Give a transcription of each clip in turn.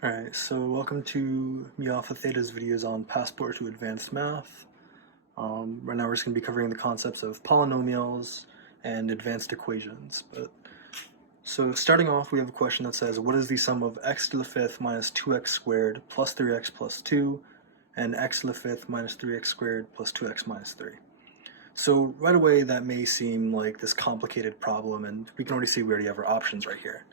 Alright, so welcome to me off of Theta's videos on Passport to Advanced Math. Right now we're just going to be covering the concepts of polynomials and advanced equations. So starting off, we have a question that says, what is the sum of x to the fifth minus 2x squared plus 3x plus 2 and x to the fifth minus 3x squared plus 2x minus 3? So right away that may seem like this complicated problem, and we can already see we already have our options right here.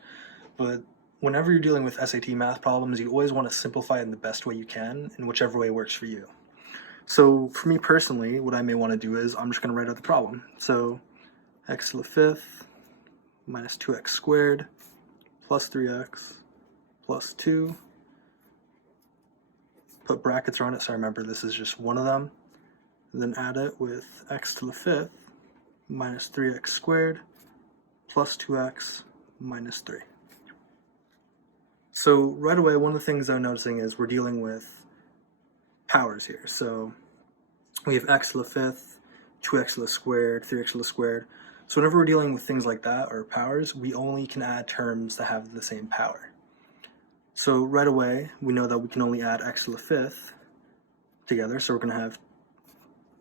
But whenever you're dealing with SAT math problems, you always want to simplify it in the best way you can, in whichever way works for you. So for me personally, what I may want to do is I'm just going to write out the problem. So x to the fifth minus 2x squared plus 3x plus 2. Put brackets around it so I remember this is just one of them. And then add it with x to the fifth minus 3x squared plus 2x minus 3. So right away, one of the things I'm noticing is we're dealing with powers here. So we have x to the fifth, 2x to the squared, 3x to the squared. So whenever we're dealing with things like that, or powers, we only can add terms that have the same power. So right away, we know that we can only add x to the fifth together. So we're going to have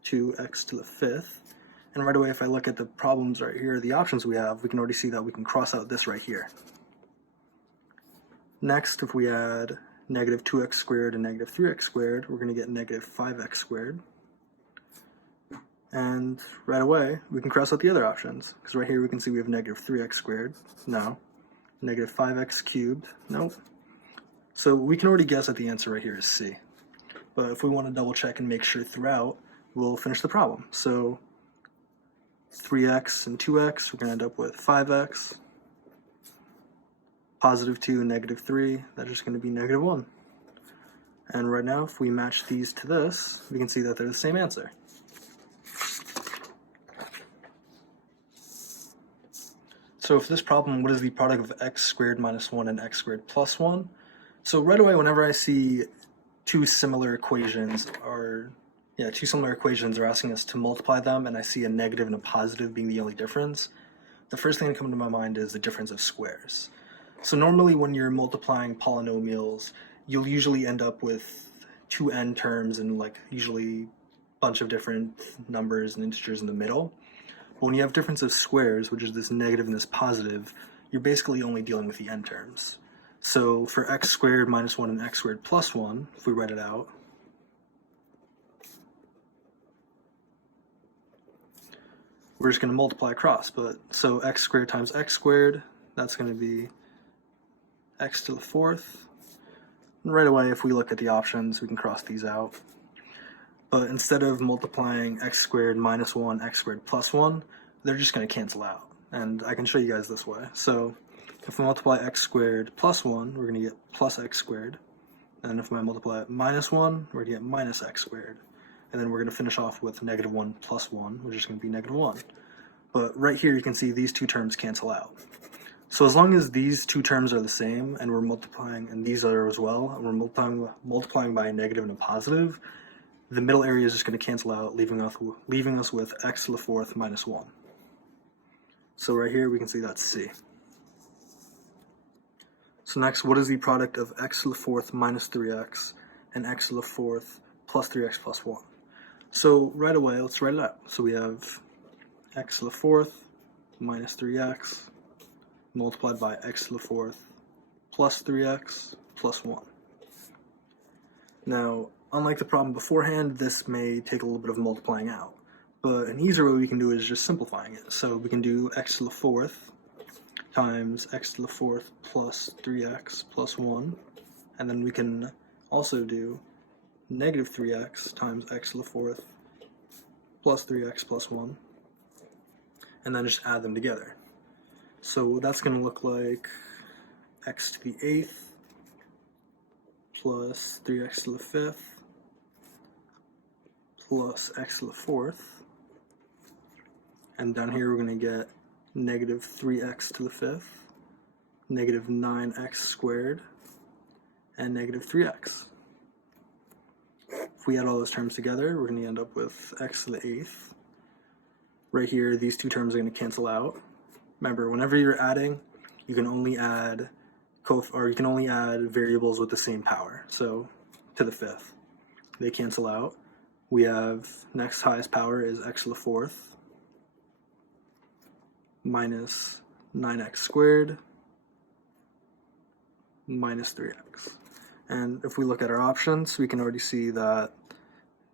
2x to the fifth. And right away, if I look at the problems right here, the options we have, we can already see that we can cross out this right here. Next, if we add negative 2x squared and negative 3x squared, we're going to get negative 5x squared. And right away, we can cross out the other options, because right here we can see we have negative 3x squared. No. Negative 5x cubed. Nope. So we can already guess that the answer right here is C. But if we want to double check and make sure throughout, we'll finish the problem. So 3x and 2x, we're going to end up with 5x. Positive 2 and negative 3, that's just going to be negative 1. And right now, if we match these to this, we can see that they're the same answer. So for this problem, what is the product of x squared minus 1 and x squared plus 1? So right away, whenever I see two similar equations are asking us to multiply them, and I see a negative and a positive being the only difference, the first thing that comes to my mind is the difference of squares. So normally when you're multiplying polynomials, you'll usually end up with two n terms and usually a bunch of different numbers and integers in the middle. But when you have difference of squares, which is this negative and this positive, you're basically only dealing with the n terms. So for x squared minus 1 and x squared plus 1, if we write it out, we're just going to multiply across. So x squared times x squared, that's going to be x to the fourth. And right away, if we look at the options, we can cross these out. But instead of multiplying x squared minus 1, x squared plus 1, they're just going to cancel out. And I can show you guys this way. So if we multiply x squared plus 1, we're going to get plus x squared. And if I multiply it minus 1, we're going to get minus x squared. And then we're going to finish off with negative 1 plus 1, which is going to be negative 1. But right here, you can see these two terms cancel out. So as long as these two terms are the same, and we're multiplying, and these are as well, and we're multiplying by a negative and a positive, the middle area is just going to cancel out, leaving us with x to the fourth minus 1. So right here, we can see that's C. So next, what is the product of x to the fourth minus 3x and x to the fourth plus 3x plus 1? So right away, let's write it out. So we have x to the fourth minus 3x multiplied by x to the fourth plus 3x plus 1. Now, unlike the problem beforehand, this may take a little bit of multiplying out. But an easier way we can do it is just simplifying it. So we can do x to the fourth times x to the fourth plus 3x plus 1. And then we can also do negative 3x times x to the fourth plus 3x plus 1. And then just add them together. So that's going to look like x to the 8th plus 3x to the 5th plus x to the 4th. And down here we're going to get negative 3x to the 5th, negative 9x squared, and negative 3x. If we add all those terms together, we're going to end up with x to the 8th. Right here, these two terms are going to cancel out. Remember, whenever you're adding, you can only add or you can only add variables with the same power. So to the fifth, they cancel out. We have next highest power is x to the fourth minus 9x squared minus 3x. And if we look at our options, we can already see that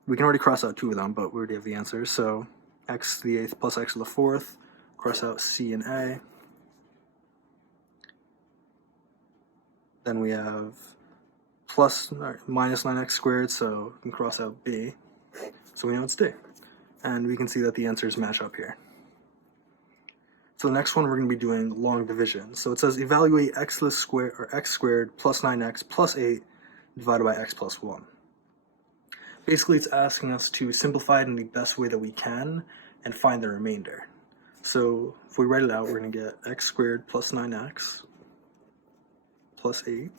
we can already cross out two of them, but we already have the answers. So x to the eighth plus x to the fourth, cross out C and A. Then we have minus 9x squared, so we can cross out B. So we know it's D. And we can see that the answers match up here. So the next one we're going to be doing long division. So it says evaluate x to the square, or x squared plus 9x plus 8 divided by x plus 1. Basically, it's asking us to simplify it in the best way that we can and find the remainder. So if we write it out, we're going to get x squared plus 9x plus 8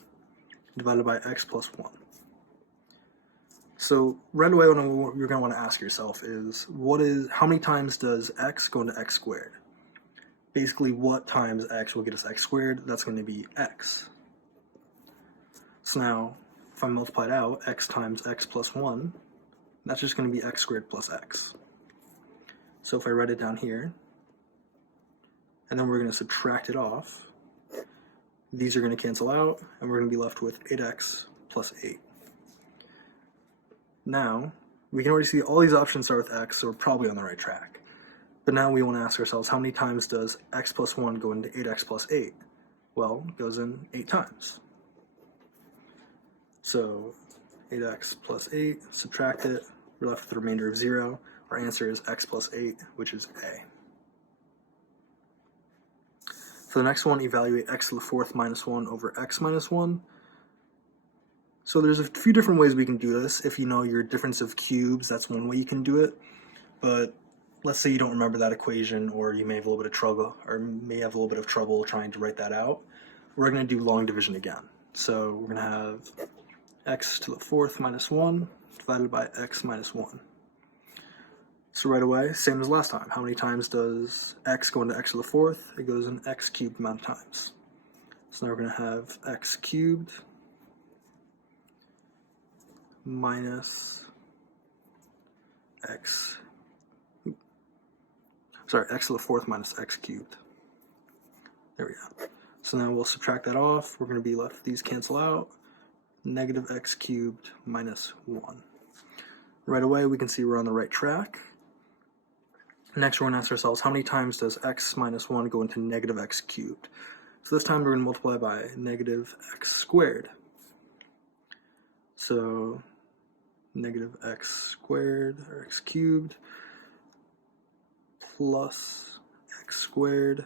divided by x plus 1. So right away, what you're going to want to ask yourself is, how many times does x go into x squared? Basically, what times x will get us x squared? That's going to be x. So now, if I multiply it out, x times x plus 1, that's just going to be x squared plus x. So if I write it down here, and then we're going to subtract it off, these are going to cancel out, and we're going to be left with 8x plus 8. Now, we can already see all these options start with x, so we're probably on the right track. But now we want to ask ourselves, how many times does x plus 1 go into 8x plus 8? Well, it goes in 8 times. So 8x plus 8, subtract it, we're left with the remainder of 0. Our answer is x plus 8, which is A. For the next one, evaluate x to the fourth minus 1 over x minus 1. So there's a few different ways we can do this. If you know your difference of cubes, that's one way you can do it. But let's say you don't remember that equation, or you may have a little bit of trouble, trying to write that out. We're going to do long division again. So we're going to have x to the fourth minus 1 divided by x minus 1. So right away, same as last time. How many times does x go into x to the fourth? It goes in x cubed amount of times. So now we're going to have x cubed minus x to the fourth minus x cubed. There we go. So now we'll subtract that off. We're going to be left with these cancel out. Negative x cubed minus 1. Right away, we can see we're on the right track. Next, we're going to ask ourselves, how many times does x minus 1 go into negative x cubed? So this time we're going to multiply by negative x squared. So negative x squared, or x cubed, plus x squared.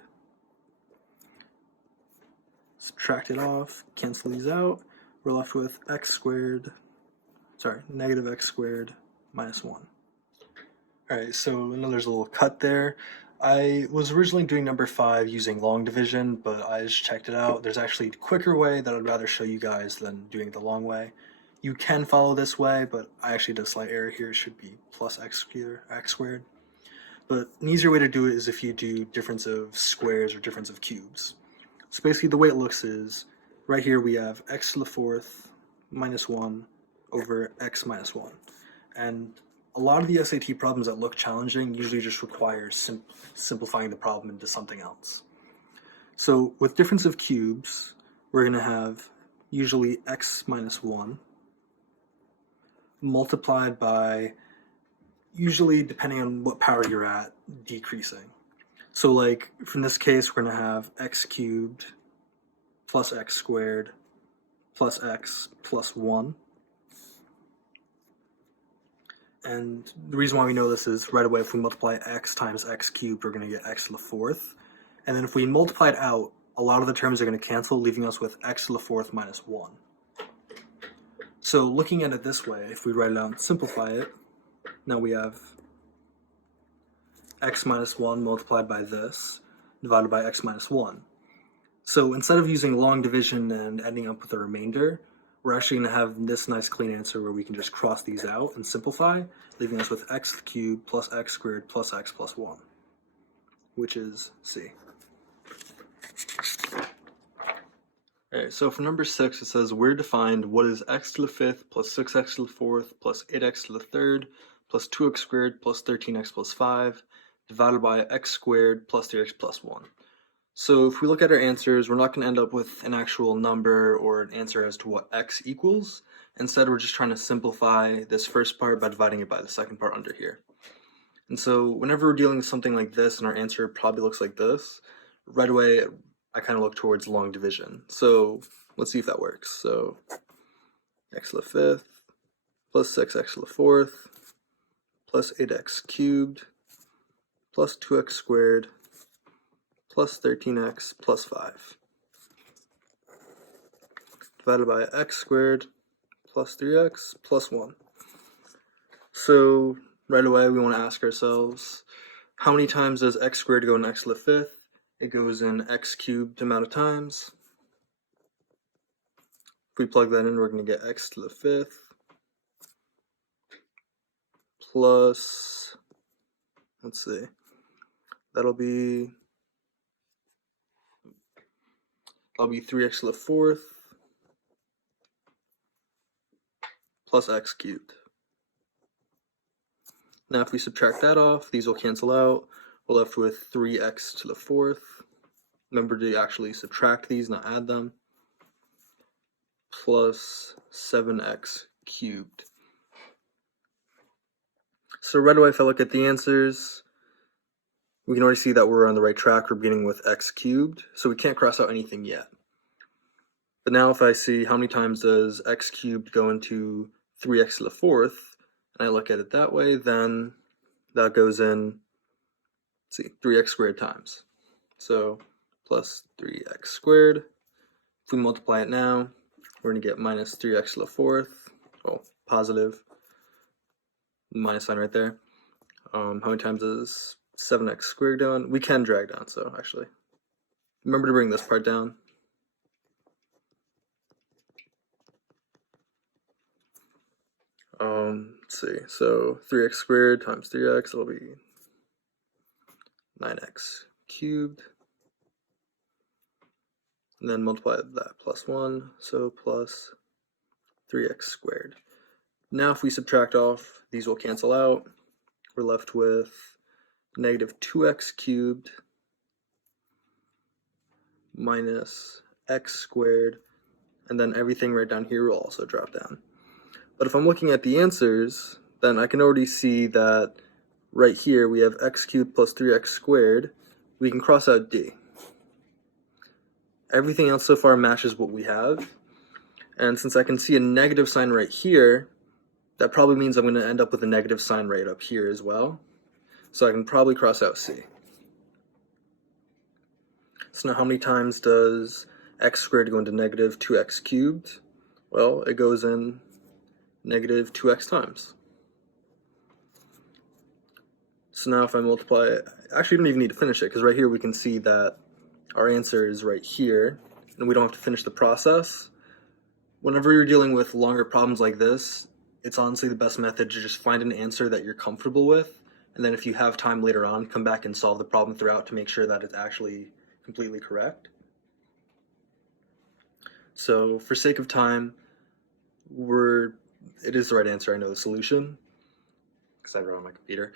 Subtract it off, cancel these out. We're left with negative x squared minus 1. Alright, so I know there's a little cut there. I was originally doing number 5 using long division, but I just checked it out. There's actually a quicker way that I'd rather show you guys than doing it the long way. You can follow this way, but I actually did a slight error here. It should be plus x squared. But an easier way to do it is if you do difference of squares or difference of cubes. So basically the way it looks is, right here we have x to the fourth minus 1 over x minus 1. And a lot of the SAT problems that look challenging usually just require simplifying the problem into something else. So with difference of cubes, we're going to have usually x minus 1 multiplied by, usually depending on what power you're at, decreasing. So like, from this case, we're going to have x cubed plus x squared plus x plus 1. And the reason why we know this is right away, if we multiply x times x cubed, we're going to get x to the fourth. And then if we multiply it out, a lot of the terms are going to cancel, leaving us with x to the fourth minus 1. So looking at it this way, if we write it out and simplify it, now we have x minus 1 multiplied by this, divided by x minus 1. So instead of using long division and ending up with a remainder, we're actually going to have this nice clean answer where we can just cross these out and simplify, leaving us with x cubed plus x squared plus x plus 1, which is C. Alright, so for number 6, it says we're defined what is x to the 5th plus 6x to the 4th plus 8x to the 3rd plus 2x squared plus 13x plus 5 divided by x squared plus 3x plus 1. So if we look at our answers, we're not going to end up with an actual number or an answer as to what x equals. Instead, we're just trying to simplify this first part by dividing it by the second part under here. And so whenever we're dealing with something like this and our answer probably looks like this, right away I kind of look towards long division. So let's see if that works. So x to the 5th plus 6x to the 4th plus 8x cubed plus 2x squared plus 13x plus 5 divided by x squared plus 3x plus 1. So right away we want to ask ourselves, how many times does x squared go in x to the 5th? It goes in x cubed amount of times. If we plug that in, we're going to get x to the 5th plus, let's see, that'll be 3x to the 4th plus x cubed. Now if we subtract that off, these will cancel out. We're left with 3x to the 4th. Remember to actually subtract these, not add them. Plus 7x cubed. So right away, if I look at the answers, we can already see that we're on the right track. We're beginning with x cubed, so we can't cross out anything yet. But now if I see how many times does x cubed go into 3x to the 4th, and I look at it that way, then that goes in, let's see, 3x squared times. So plus 3x squared. If we multiply it now, we're going to get minus 3x to the 4th, well, positive, minus sign right there. How many times is 7x squared down? We can drag down, so actually, remember to bring this part down. Let's see, so 3x squared times 3x, it'll be 9x cubed. And then multiply that plus 1, so plus 3x squared. Now if we subtract off, these will cancel out. We're left with negative 2x cubed minus x squared, and then everything right down here will also drop down. But if I'm looking at the answers, then I can already see that right here we have x cubed plus 3x squared. We can cross out d. Everything else so far matches what we have. And since I can see a negative sign right here, that probably means I'm going to end up with a negative sign right up here as well. So I can probably cross out c. So now how many times does x squared go into negative 2x cubed? Well, it goes in negative 2x times. So now if I multiply it, actually you don't even need to finish it, because right here we can see that our answer is right here, and we don't have to finish the process. Whenever you're dealing with longer problems like this, it's honestly the best method to just find an answer that you're comfortable with, and then if you have time later on, come back and solve the problem throughout to make sure that it's actually completely correct. So for sake of time, it is the right answer. I know the solution because I wrote on my computer.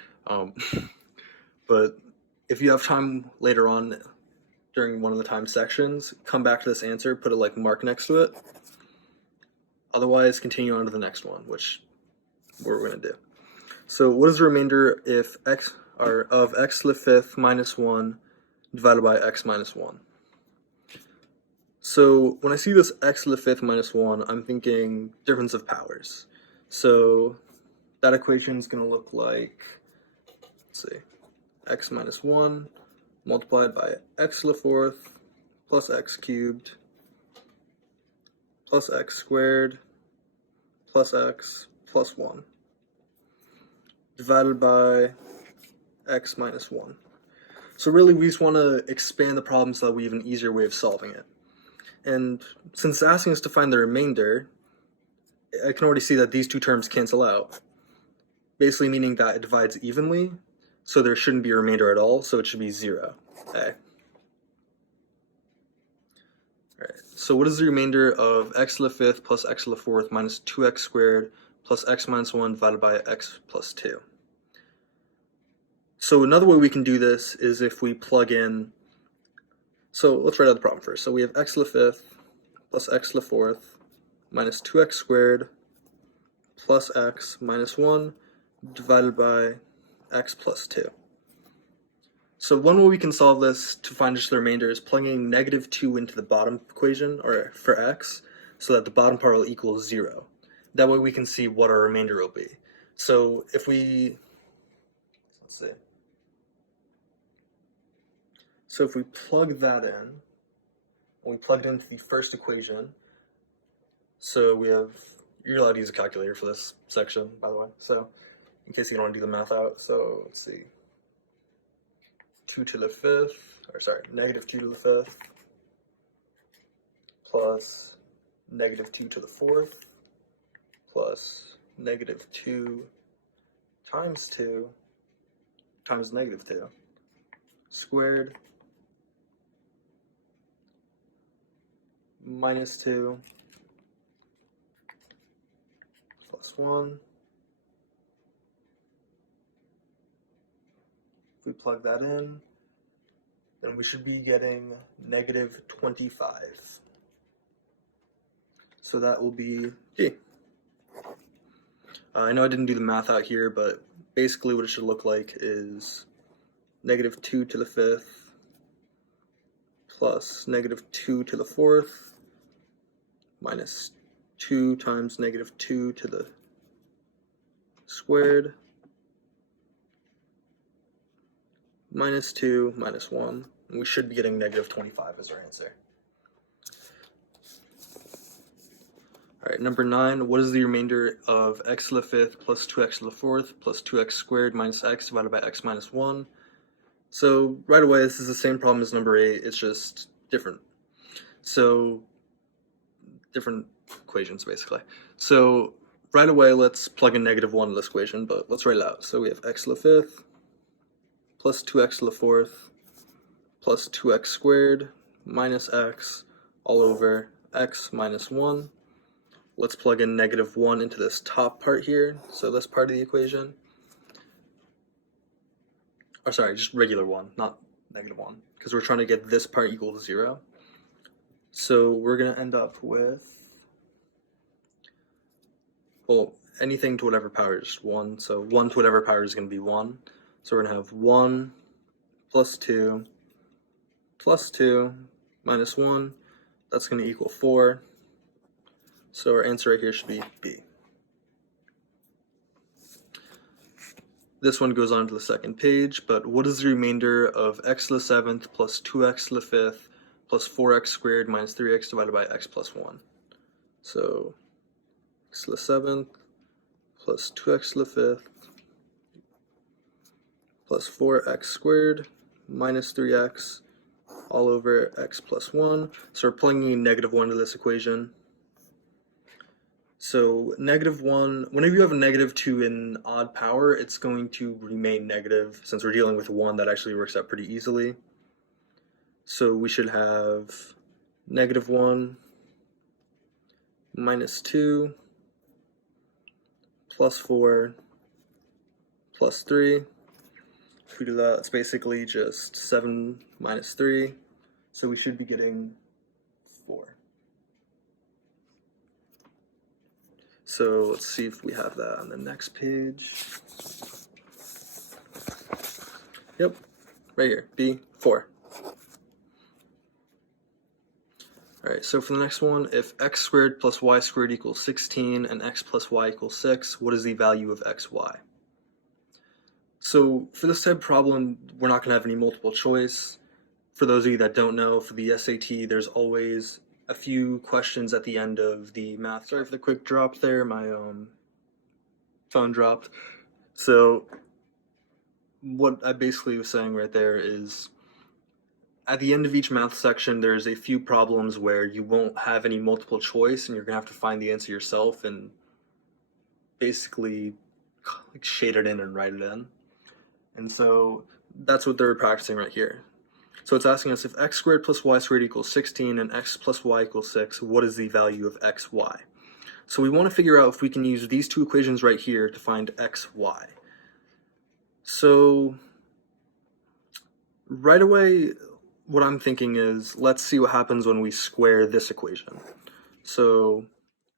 But if you have time later on during one of the time sections, come back to this answer, put a like mark next to it. Otherwise, continue on to the next one, which we're going to do. So what is the remainder if of x to the 5th minus 1 divided by x minus 1? So when I see this x to the 5th minus 1, I'm thinking difference of powers. So that equation is going to look like, let's see, x minus 1 multiplied by x to the 4th plus x cubed plus x squared plus x plus 1 divided by x minus 1. So really we just want to expand the problem so that we have an easier way of solving it. And since it's asking us to find the remainder, I can already see that these two terms cancel out, basically meaning that it divides evenly, so there shouldn't be a remainder at all, so it should be 0. Okay. Alright, so what is the remainder of x to the fifth plus x to the fourth minus 2x squared plus x minus 1 divided by x plus 2? So another way we can do this is if we plug in, so let's write out the problem first. So we have x to the fifth plus x to the fourth minus 2x squared plus x minus 1 divided by x plus 2. So one way we can solve this to find just the remainder is plugging negative 2 into the bottom equation, or for x, so that the bottom part will equal 0. That way we can see what our remainder will be. So if we, let's see. So if we plug that in, we plug it into the first equation, so we have, you're allowed to use a calculator for this section, by the way, so in case you don't want to do the math out. So let's see. 2 to the fifth, or sorry, negative 2 to the fifth, plus negative 2 to the fourth, plus negative 2 times 2 times negative 2, squared, minus 2, plus 1. If we plug that in, then we should be getting negative 25. So that will be G. I know I didn't do the math out here, but basically what it should look like is negative 2 to the fifth plus negative 2 to the fourth minus 2 times negative 2 to the squared minus 2 minus 1, and we should be getting negative 25 as our answer. Alright, number 9, what is the remainder of x to the fifth plus 2x to the fourth plus 2x squared minus x divided by x minus 1? So right away, this is the same problem as number 8, it's just different. So, different equations basically. So right away, let's plug in negative 1 in this equation, but let's write it out. So we have x to the fifth plus 2x to the fourth plus 2x squared minus x all over x minus 1. Let's plug in negative 1 into this top part here, so this part of the equation. Or sorry, just regular 1, not negative 1, because we're trying to get this part equal to 0. So we're going to end up with, well, anything to whatever power is 1, so 1 to whatever power is going to be 1. So we're going to have 1 plus 2 minus 1, that's going to equal 4. So our answer right here should be B. This one goes on to the second page, but what is the remainder of x to the seventh plus 2x to the fifth plus 4x squared minus 3x divided by x plus 1? So x to the seventh plus 2x to the fifth plus 4x squared minus 3x all over x plus 1. So we're plugging in negative 1 to this equation. So negative 1, whenever you have a negative 2 in odd power, it's going to remain negative. Since we're dealing with 1, that actually works out pretty easily. So we should have negative 1 minus 2 plus 4 plus 3. If we do that, it's basically just 7 minus 3. So we should be getting 4. So let's see if we have that on the next page. Yep, right here, B, 4. Alright, so for the next one, if x squared plus y squared equals 16 and x plus y equals 6, what is the value of xy? So for this type of problem, we're not going to have any multiple choice. For those of you that don't know, for the SAT, there's always a few questions at the end of the math. Sorry for the quick drop there, my phone dropped. So what I basically was saying right there is at the end of each math section, there's a few problems where you won't have any multiple choice and you're going to have to find the answer yourself and basically shade it in and write it in. And so that's what they're practicing right here. So it's asking us if x squared plus y squared equals 16 and x plus y equals 6, what is the value of x, y? So we want to figure out if we can use these two equations right here to find x, y. So right away, what I'm thinking is, let's see what happens when we square this equation. So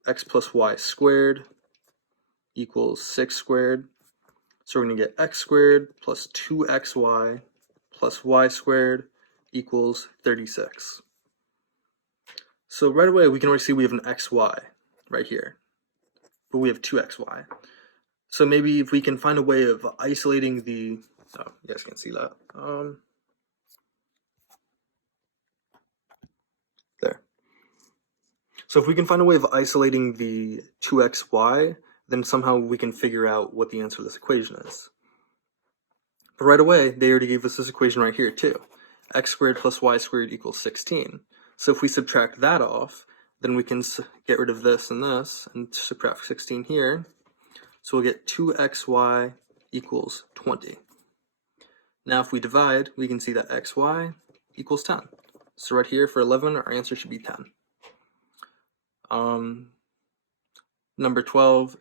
x plus y squared equals 6 squared. So we're going to get x squared plus 2xy plus y squared equals 36. So right away we can already see we have an xy right here, but we have 2xy. So maybe if we can find a way of isolating the, oh, you guys can't see that. There. So if we can find a way of isolating the 2xy, then somehow we can figure out what the answer to this equation is. But right away, they already gave us this equation right here too. X squared plus y squared equals 16. So if we subtract that off, then we can get rid of this and subtract 16 here. So we'll get 2xy equals 20. Now if we divide, we can see that xy equals 10. So right here for 11, our answer should be 10. Number 12,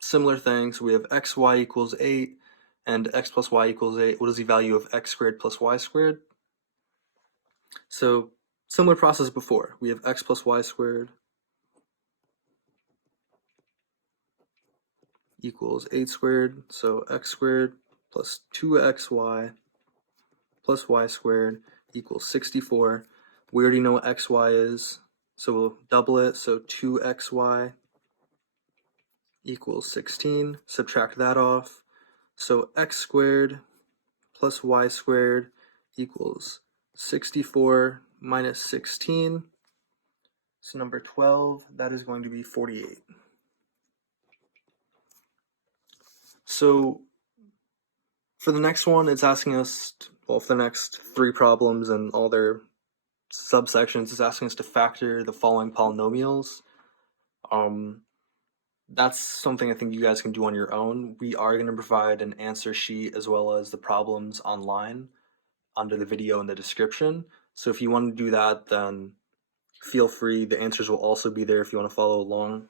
similar thing. So we have xy equals 8 and x plus y equals 8. What is the value of x squared plus y squared? So similar process before. We have x plus y squared equals 8 squared. So x squared plus 2xy plus y squared equals 64. We already know what xy is, so we'll double it. So 2xy equals 16. Subtract that off. So x squared plus y squared equals 64 minus 16. So number 12, that is going to be 48. So for the next one, it's asking us, well, for the next 3 problems and all their subsections, it's asking us to factor the following polynomials. That's something I think you guys can do on your own. We are going to provide an answer sheet as well as the problems online under the video in the description. So if you want to do that, then feel free. The answers will also be there if you want to follow along.